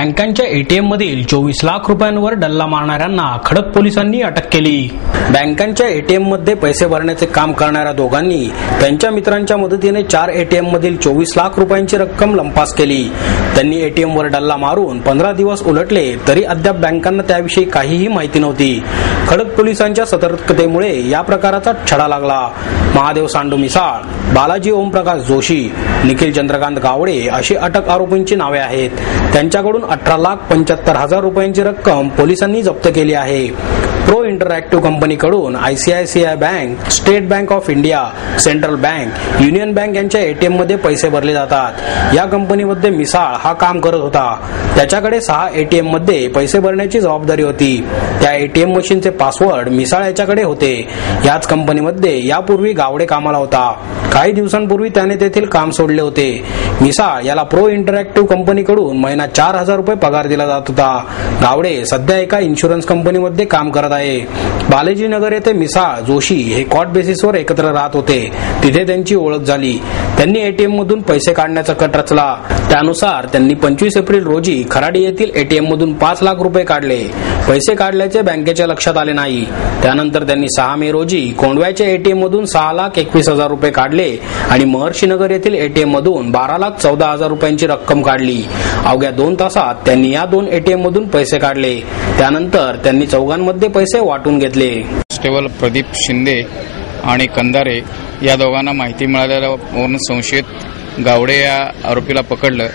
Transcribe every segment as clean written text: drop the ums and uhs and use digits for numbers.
बँकांच्या एटीएम मधील 24 लाख रुपयांवर डल्ला मारणाऱ्यांना खडक पोलिसांनी अटक केली। बँकांच्या एटीएम मध्ये पैसे भरण्याचे काम करणाऱ्या दोघांनी त्यांच्या मित्रांच्या मदतीने 4 एटीएम मधील 24 लाख रुपयांची रक्कम लंपास केली। त्यांनी एटीएम वर डल्ला मारून 15 दिवस उलटले तरी अद्याप बँकांना त्याविषयी काहीही माहिती नव्हती। खडक पोलिसांच्या सतर्कतेमुळे या प्रकाराचा छडा लागला। महादेव सांडू मिसाळ, बालाजी ओमप्रकाश जोशी, निखिल चंद्रकांत गावडे अशी अटक आरोपींची नावे आहेत। त्यांच्याकडून 18,75,000 रुपयांची रक्कम पोलिसांनी जप्त केली आहे। प्रो इंटरॅक्टिव्ह कंपनीकडून ICICI bank, state bank of India, central bank, union bank यांच्या एटीएम मध्ये पैसे भरले जातात। या कंपनीमध्ये मिसाळ हा काम करत होता। त्याच्याकडे 6 एटीएम मध्ये पैसे भरण्याची जबाबदारी होती। त्या एटीएम मशीनचे पासवर्ड मिसाळ याच्याकडे होते। याच कंपनीमध्ये यापूर्वी गावडे कामाला होता। काही दिवसांपूर्वी त्याने तेथील काम सोडले होते। मिसाळ याला प्रो इंटरॅक्टिव्ह कंपनीकडून महिना 4,000 रुपये पगार दिला जात होता। गावडे सध्या एका इन्शुरन्स कंपनीमध्ये काम करत आहे। बालाजी नगर येथे मिसाळ, जोशी हे कॉट बेसिसवर एकत्र राहत होते। तिथे त्यांची ओळख झाली। त्यांनी एटीएम मधून पैसे काढण्याचा कट रचला। त्यानुसार त्यांनी 25 एप्रिल रोजी खराडी येथील एटीएम मधून 5 लाख रुपये काढले। पैसे काढल्याचे बँकेच्या लक्षात आले नाही। त्यानंतर त्यांनी 6 मे रोजी कोंडव्याच्या एटीएम मधून 6,21,000 रुपये काढले आणि महर्षी नगर येथील एटीएम मधून 12,14,000 रुपयांची रक्कम काढली। अवघ्या 2 तासात त्यांनी या 2 एटीएम मधून पैसे काढले। त्यानंतर त्यांनी चौघांमध्ये पैसे वाटून घेतले। कॉन्स्टेबल प्रदीप शिंदे आणि कंदारे या दोघांना माहिती मिळाल्यावरून संशयित गावडे या आरोपीला पकडलं।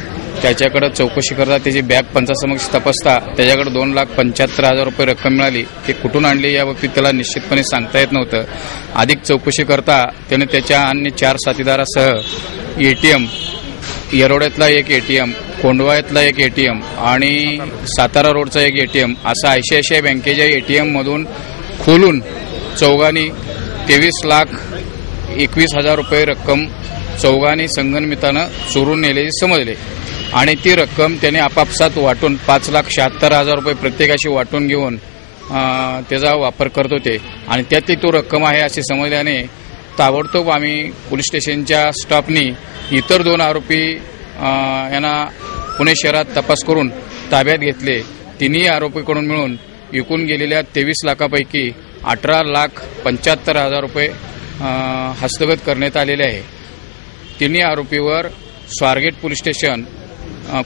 त्याच्याकडे चौकशी करता त्याची बॅग पंचासमक्ष तपासता त्याच्याकडे 2,75,000 रुपये रक्कम मिळाली। ते कुठून आणली याबाबतीत त्याला निश्चितपणे सांगता येत नव्हतं। अधिक चौकशी करता त्याने त्याच्या अन्य 4 साथीदारासह एटीएम, येरोड्यातला एक एटीएम, कोंडवायातला एक एटीएम आणि सातारा रोडचा एक एटीएम असा आयसीआयसीआय बँकेच्या एटीएम मधून खोलून चौघांनी 23,21,000 रुपये रक्कम चौघांनी संगनमितानं चोरून नेल्याचे समजले आणि ती रक्कम त्याने आपापसात वाटून 5,76,000 रुपये प्रत्येकाशी वाटून घेऊन त्याचा वापर करत होते आणि त्यातली तो रक्कम आहे असे समजल्याने ताबडतोब आम्ही पोलीस स्टेशनच्या स्टाफनी इतर 2 आरोपी यांना पुणे शहरात तपास करून ताब्यात घेतले। तिन्ही आरोपीकडून मिळून विकून गेलेल्या 23 लाखापैकी 18,75,000 रुपये हस्तगत करण्यात आलेले आहे। तिन्ही आरोपीवर Swargate police station,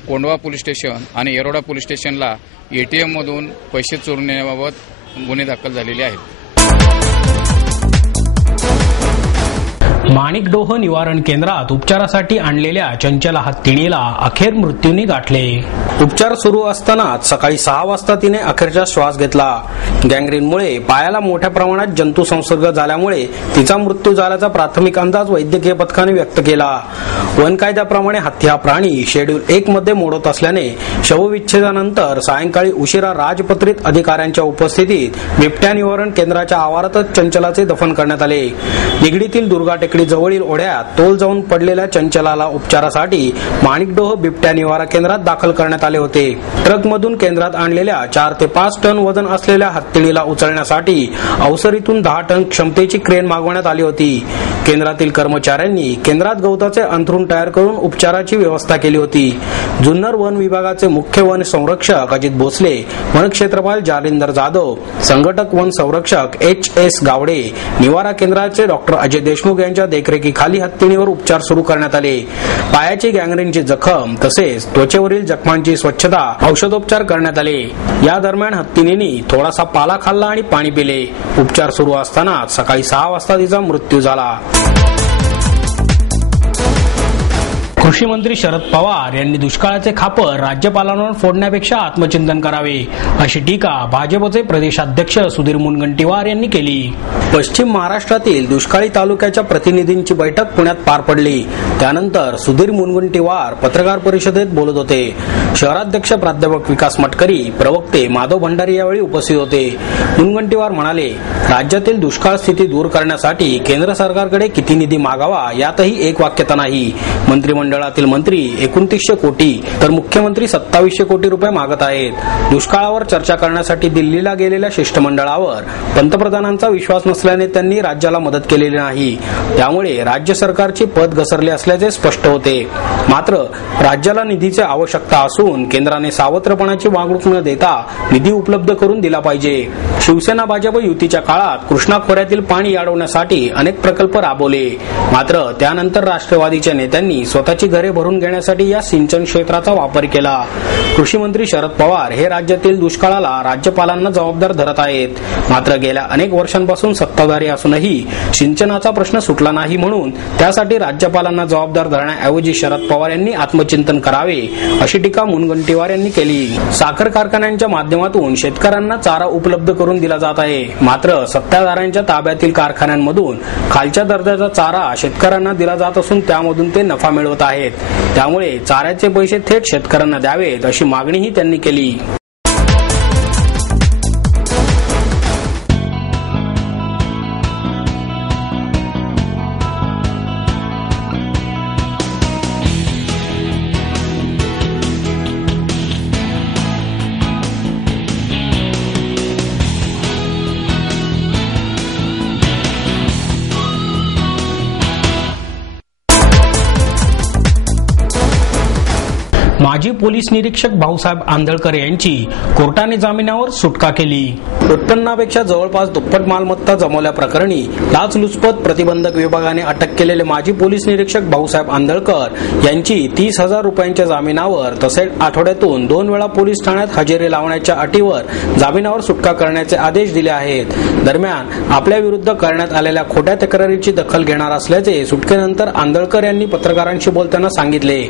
Kondhwa police station आणि येरोडा पोलीस स्टेशनला एटीएम मधून पैसे चोरून नेण्याबाबत गुन्हे दाखल झालेले आहेत। माणिकडोह निवारण केंद्रात उपचारासाठी आणलेल्या चंचला हत्तीणीला अखेर मृत्यूने गाठले। उपचार सुरू असतानाच सकाळी 6 वाजता तिने अखेरचा श्वास घेतला। गँग्रीनमुळे पायाला मोठ्या प्रमाणात जंतू संसर्ग झाल्यामुळे तिचा मृत्यू झाल्याचा प्राथमिक अंदाज वैद्यकीय पथकाने व्यक्त केला। वन कायद्याप्रमाणे हत्ती हा प्राणी शेड्यूल 1 मध्ये मोडत असल्याने शवविच्छेदानंतर सायंकाळी उशिरा राजपत्रित अधिकाऱ्यांच्या उपस्थितीत बिबट्या निवारण केंद्राच्या आवारातच चंचलाचे दफन करण्यात आले। निगडीतील दुर्गा जवळील ओढ्यात तोल जाऊन पडलेल्या चंचलाला उपचारासाठी माणिकडोह बिबट्या निवारा केंद्रात दाखल करण्यात आले होते। ट्रकमधून केंद्रात आणलेल्या 4 ते 5 टन वजन असलेल्या हत्तीणीला उचलण्यासाठी अवसरीतून 10 टन क्षमतेची क्रेन मागवण्यात आली होती। केंद्रातील कर्मचाऱ्यांनी केंद्रात गवताचे अंथरूण तयार करून उपचाराची व्यवस्था केली होती। जुन्नर वन विभागाचे मुख्य वन संरक्षक अजित भोसले, वनक्षेत्रपाल जालिंदर जाधव, संघटक वन संरक्षक HS गावडे, निवारा केंद्राचे डॉक्टर अजय देशमुख यांच्या देखरेखीखाली हत्तीणीवर उपचार सुरू करण्यात आले। पायाची गँग्रीनची जखम तसेच त्वचेवरील जखमांची स्वच्छता, औषधोपचार करण्यात आले। या दरम्यान हत्तीणीने थोडासा पाला खाल्ला आणि पाणी पिले। उपचार सुरू असताना सकाळी 6 वाजता तिचा मृत्यू झाला। कृषी मंत्री शरद पवार यांनी दुष्काळाचे खापर राज्यपालांवर फोडण्यापेक्षा आत्मचिंतन करावे अशी टीका भाजपचे प्रदेशाध्यक्ष सुधीर मुनगंटीवार यांनी केली। पश्चिम महाराष्ट्रातील दुष्काळी तालुक्याच्या प्रतिनिधींची बैठक पुण्यात पार पडली। त्यानंतर सुधीर मुनगंटीवार पत्रकार परिषदेत बोलत होते। शहराध्यक्ष प्राध्यापक विकास मटकरी, प्रवक्ते माधव भंडारी यावेळी उपस्थित होते। मुनगंटीवार म्हणाले, राज्यातील दुष्काळ स्थिती दूर करण्यासाठी केंद्र सरकारकडे किती निधी मागावा यातही एक वाक्यता नाही। मंत्रिमंडळ मंत्रिमंडळातील मंत्री 2900 कोटी तर मुख्यमंत्री 2700 कोटी रुपये मागत आहेत। दुष्काळावर चर्चा करण्यासाठी दिल्लीला गेलेल्या शिष्टमंडळावर पंतप्रधानांचा विश्वास नसल्याने त्यांनी राज्याला मदत केलेली नाही। त्यामुळे राज्य सरकारची पत घसरली असल्याचे स्पष्ट होते। मात्र राज्याला निधीची आवश्यकता असून केंद्राने सावत्रपणाची वागणूक न देता निधी उपलब्ध करून दिला पाहिजे। शिवसेना भाजप युतीच्या काळात कृष्णा खोऱ्यातील पाणी अडवण्यासाठी अनेक प्रकल्प राबवले। मात्र त्यानंतर राष्ट्रवादीच्या नेत्यांनी स्वतःची घरे भरून घेण्यासाठी या सिंचन क्षेत्राचा वापर केला। कृषी मंत्री शरद पवार हे राज्यातील दुष्काळाला राज्यपालांना जबाबदार धरत आहेत। मात्र गेल्या अनेक वर्षांपासून सत्ताधारी असूनही सिंचनाचा प्रश्न सुटला नाही, म्हणून त्यासाठी राज्यपालांना जबाबदार धरण्याऐवजी शरद पवार यांनी आत्मचिंतन करावे अशी टीका मुनगंटीवार यांनी केली। साखर कारखान्यांच्या माध्यमातून शेतकऱ्यांना चारा उपलब्ध करून दिला जात आहे। मात्र सत्ताधाऱ्यांच्या ताब्यातील कारखान्यांमधून खालच्या दर्जाचा चारा शेतकऱ्यांना दिला जात असून त्यामधून ते नफा मिळवत आहेत। त्यामुळे चाऱ्याचे पैसे थेट शेतकऱ्यांना द्यावेत अशी मागणीही त्यांनी केली। माजी पोलीस निरीक्षक भाऊसाहेब आंधळकर यांची कोर्टाने जामिनावर सुटका केली। उत्पन्नापेक्षा जवळपास दुप्पट मालमत्ता जमवल्याप्रकरणी लाचलुचपत प्रतिबंधक विभागाने अटक केलेले माजी पोलीस निरीक्षक भाऊसाहेब आंधळकर यांची 30,000 रुपयांच्या जामिनावर तसेच आठवड्यातून 2 वेळा पोलीस ठाण्यात हजेरी लावण्याच्या अटीवर जामिनावर सुटका करण्याचे आदेश दिले आहेत। दरम्यान आपल्या विरुद्ध करण्यात आलेल्या खोट्या तक्रारीची दखल घेणार असल्याचे सुटकेनंतर आंधळकर यांनी पत्रकारांशी बोलताना सांगितले।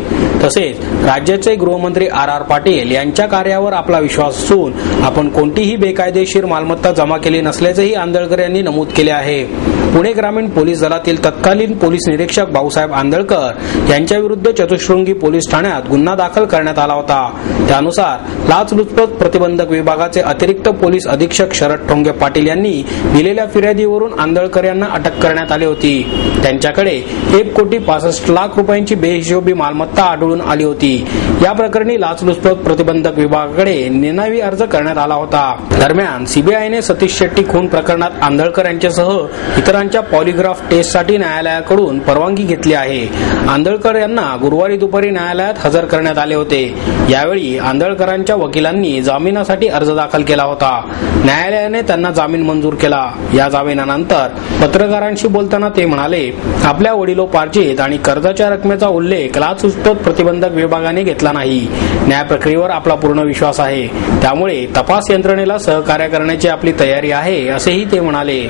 तसेच राज्याचे गृहमंत्री आर पाटील यांच्या कार्यावर आपला विश्वास असून आपण कोणतीही बेकायदेशीर मालमत्ता जमा केली नसल्याचेही आंधळकर यांनी नमूद केले आहे। पुणे ग्रामीण पोलीस दलातील तत्कालीन पोलीस निरीक्षक भाऊसाहेब आंधळकर यांच्या विरुद्ध चतुश्रृंगी पोलीस ठाण्यात गुन्हा दाखल करण्यात आला होता। त्यानुसार लाचलुचपत प्रतिबंधक विभागाचे अतिरिक्त पोलीस अधीक्षक शरद ठोंगे पाटील यांनी दिलेल्या फिर्यादीवरून आंधळकर यांना अटक करण्यात आली होती। त्यांच्याकडे 1,65,00,000 रुपयांची बेहिशोबी मालमत्ता आढळून आली होती। या प्रकरणी लाचलुचपत प्रतिबंधक विभागाकडे निनावी अर्ज करण्यात आला होता। दरम्यान सीबीआयने सतीश शेट्टी खून प्रकरणात आंधळकर यांच्यासह इतरांच्या पॉलिग्राफ टेस्टसाठी न्यायालयाकडून परवानगी घेतली आहे। आंधळकर यांना गुरुवारी दुपारी न्यायालयात हजर करण्यात आले होते। यावेळी आंधळकरांच्या वकिलांनी जामिनासाठी अर्ज दाखल केला होता। न्यायालयाने त्यांना जामीन मंजूर केला। या जामिनानंतर पत्रकारांशी बोलताना ते म्हणाले, आपल्या वडिलोपार्जित आणि कर्जाच्या रकमेचा उल्लेख लाचलुचपत प्रतिबंधक विभागाने घेतला नाही। न्याय प्रक्रियेवर आपला पूर्ण विश्वास आहे, त्यामुळे तपास यंत्रणेला सहकार्य करण्याची आपली तयारी आहे, असेही ते म्हणाले।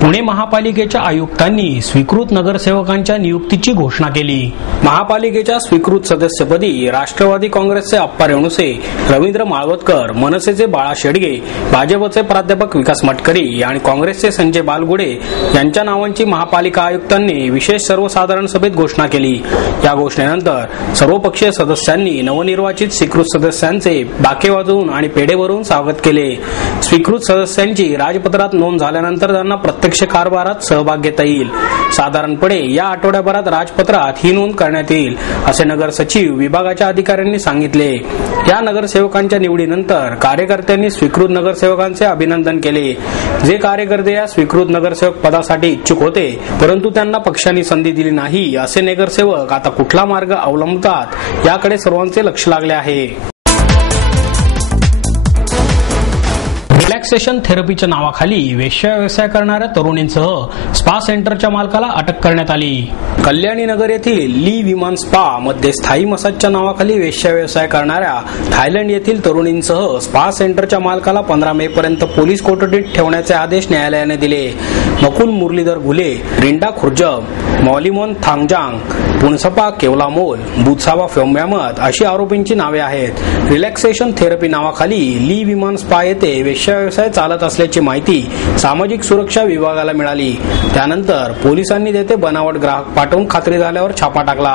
पुणे महापालिकेच्या आयुक्तांनी स्वीकृत नगरसेवकांच्या नियुक्तीची घोषणा केली। महापालिकेच्या स्वीकृत सदस्यपदी राष्ट्रवादी काँग्रेसचे अप्पा रेणुसे, रवींद्र माळवतकर, मनसेचे बाळा शेडगे, भाजपचे प्राध्यापक विकास मटकरी आणि काँग्रेसचे संजय बालगुडे यांच्या नावांची महापालिका आयुक्तांनी विशेष सर्वसाधारण सभेत घोषणा केली। या घोषणेनंतर सर्वपक्षीय सदस्यांनी नवनिर्वाचित स्वीकृत सदस्यांचे बाके वाजवून आणि पेढे भरून स्वागत केले। स्वीकृत सदस्यांची राजपत्रात नोंद झाल्यानंतर त्यांना प्रत्यक्ष कारभारात सहभाग घेता येईल। साधारणपणे या आठवड्याभरात राजपत्रात ही नोंद करण्यात येईल, असे नगर सचिव विभागाच्या अधिकाऱ्यांनी सांगितले। या नगरसेवकांच्या निवडीनंतर कार्यकर्त्यांनी स्वीकृत नगरसेवकांचे अभिनंदन केले। जे कार्यकर्ते या स्वीकृत नगरसेवक पदासाठी इच्छुक होते परंतु त्यांना पक्षाने संधी दिली नाही, असे नगरसेवक आता कुठला मार्ग अवलंबतात याकडे सर्वांचे लक्ष लागले आहे। रिलॅक्सेशन थेरपीच्या नावाखाली वेश्या व्यवसाय करणाऱ्या तरुणींसह स्पा सेंटरच्या मालकाला अटक करण्यात आली। कल्याणी नगर येथील ली विमान स्पा मध्ये स्थायी मसाजच्या नावाखाली वेश्या व्यवसाय करणाऱ्या थायलंड येथील तरुणींसह स्पा सेंटरच्या मालकाला 15 मे पर्यंत पोलीस कोठडीत ठेवण्याचे आदेश न्यायालयाने दिले। नकुल मुरलीधर घुले, रिंडा खुर्जम, मौलिमोन थांगजांग, पुनसपा केवलामोल, बुत्सावा फ्योम्यामत अशी आरोपींची नावे आहेत। रिलॅक्सेशन थेरपी नावाखाली ली विमान स्पा येथे वेश्या व्यवसाय चालत असल्याची माहिती सामाजिक सुरक्षा विभागाला मिळाली। त्यानंतर पोलिसांनी तेथे बनावट ग्राहक पाठवून खात्री झाल्यावर छापा टाकला।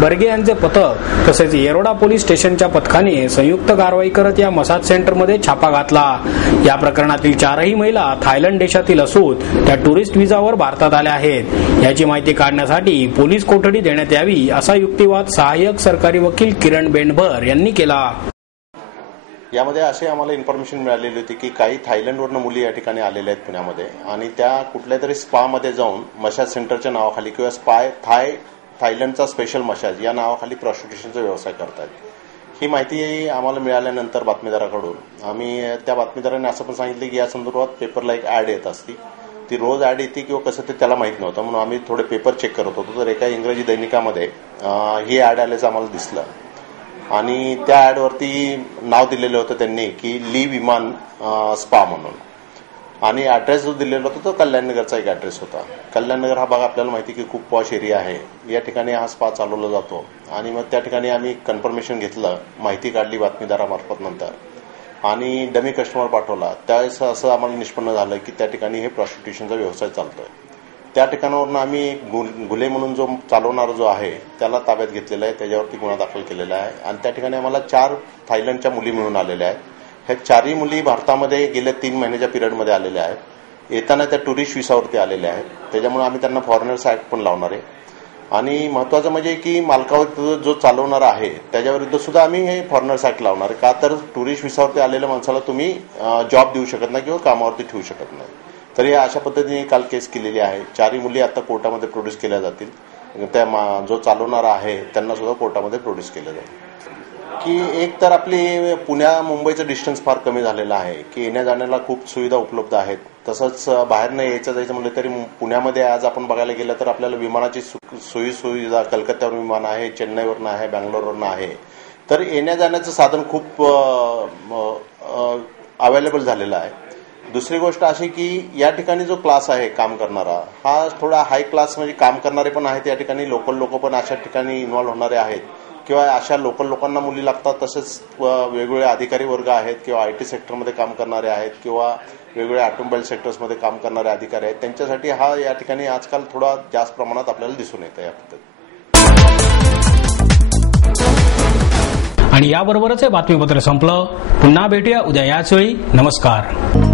बर्गे यांचे पथक तसेच येरोडा पोलीस स्टेशनच्या पथकाने संयुक्त कारवाई करत या मसाज सेंटरमध्ये छापा घातला। या प्रकरणातील 4ही महिला थायलंड देशातील असून त्या टुरिस्ट व्हिसावर भारतात आल्या आहेत। याची माहिती काढण्यासाठी पोलीस कोठडी देण्यात यावी असा युक्तिवाद सहाय्यक सरकारी वकील किरण बेंडभर यांनी केला। यामध्ये असे आम्हाला इन्फॉर्मेशन मिळालेली होती की काही थायलंडवरून मुली या ठिकाणी आलेल्या आहेत पुण्यामध्ये आणि त्या कुठल्या तरी स्पामध्ये जाऊन मसाज सेंटरच्या नावाखाली किंवा थायलंडचा स्पेशल मसाज या नावाखाली प्रॉस्टिट्यूशनचा व्यवसाय करतात। ही माहिती आम्हाला मिळाल्यानंतर बातमीदाराकडून आम्ही त्या बातमीदारांनी असं पण सांगितलं की या संदर्भात पेपरला एक ॲड येत असती, ती रोज ॲड येते किंवा कसं ते त्याला माहीत नव्हतं, म्हणून आम्ही थोडे पेपर चेक करत होतो तर एका इंग्रजी दैनिकामध्ये ही ॲड आल्याचं आम्हाला दिसलं आणि त्या ॲडवरती नाव दिलेलं होतं त्यांनी की ली विमान स्पा म्हणून आणि ॲड्रेस जो दिलेला होता तो कल्याणनगरचा एक ॲड्रेस होता। कल्याणनगर हा भाग आपल्याला माहिती की खूप पॉश एरिया आहे, या ठिकाणी हा स्पा चालवला जातो आणि मग त्या ठिकाणी आम्ही कन्फर्मेशन घेतलं, माहिती काढली बातमीदारामार्फत नंतर आणि डमी कस्टमर पाठवला। त्यावेळेस असं आम्हाला निष्पन्न झालं की त्या ठिकाणी हे प्रॉस्टिट्यूशनचा व्यवसाय चालतोय। त्या ठिकाणावरून आम्ही गुले म्हणून जो चालवणारा जो आहे त्याला ताब्यात घेतलेला आहे, त्याच्यावरती गुन्हा दाखल केलेला आहे आणि त्या ठिकाणी आम्हाला 4 थायलंडच्या मुली मिळून आलेल्या आहेत। ह्या 4ही मुली भारतामध्ये गेल्या 3 महिन्याच्या पिरियडमध्ये आलेल्या आहेत। येताना त्या टुरिस्ट व्हिसावरती आलेल्या आहेत, त्याच्यामुळे आम्ही त्यांना फॉरेनर्स ऍक्ट पण लावणार आहे आणि महत्वाचं म्हणजे की मालकावर जो चालवणारा आहे त्याच्याविरुद्ध सुद्धा आम्ही हे फॉरेनर्स ऍक्ट लावणार आहे। का तर टुरिस्ट व्हिसावरती आलेल्या माणसाला तुम्ही जॉब देऊ शकत नाही किंवा कामावरती ठेवू शकत नाही। तरी अशा पद्धतीने काल केस केलेली आहे। 4ही मुली आता कोर्टामध्ये प्रोड्यूस केल्या जातील, त्या जो चालवणारा आहे त्यांना सुद्धा कोर्टामध्ये प्रोड्यूस केलं जाईल। की एक तर आपली पुण्या मुंबईचं डिस्टन्स फार कमी झालेलं आहे की येण्या जाण्याला खूप सुविधा उपलब्ध आहेत, तसंच बाहेरनं जायचं म्हणलं तरी पुण्यामध्ये आज आपण बघायला गेलं तर आपल्याला विमानाची सोयी सुविधा कलकत्त्यावरून विमान आहे, चेन्नईवरून आहे, बँगलोरवरून आहे, तर येण्या जाण्याचं साधन खूप अवेलेबल झालेलं आहे। दुसरी गोष्ट अशी की या ठिकाणी जो क्लास आहे काम करणारा हा थोडा हाय क्लास, म्हणजे काम करणारे पण आहेत या ठिकाणी, लोकल लोक पण अशा ठिकाणी इन्व्हॉल्व्ह होणारे आहेत किंवा अशा लोकल लोकांना मुली लागतात, तसेच वेगवेगळे अधिकारी वर्ग आहेत किंवा IT सेक्टरमध्ये काम करणारे आहेत किंवा वेगवेगळ्या ऑटोमोबाईल सेक्टर्समध्ये काम करणारे अधिकारी आहेत, त्यांच्यासाठी हा या ठिकाणी आजकाल थोडा जास्त प्रमाणात आपल्याला दिसून येतं या पद्धतीत। आणि याबरोबरच हे बातमीपत्र संपलं। पुन्हा भेटूया उद्या याच वेळी। नमस्कार।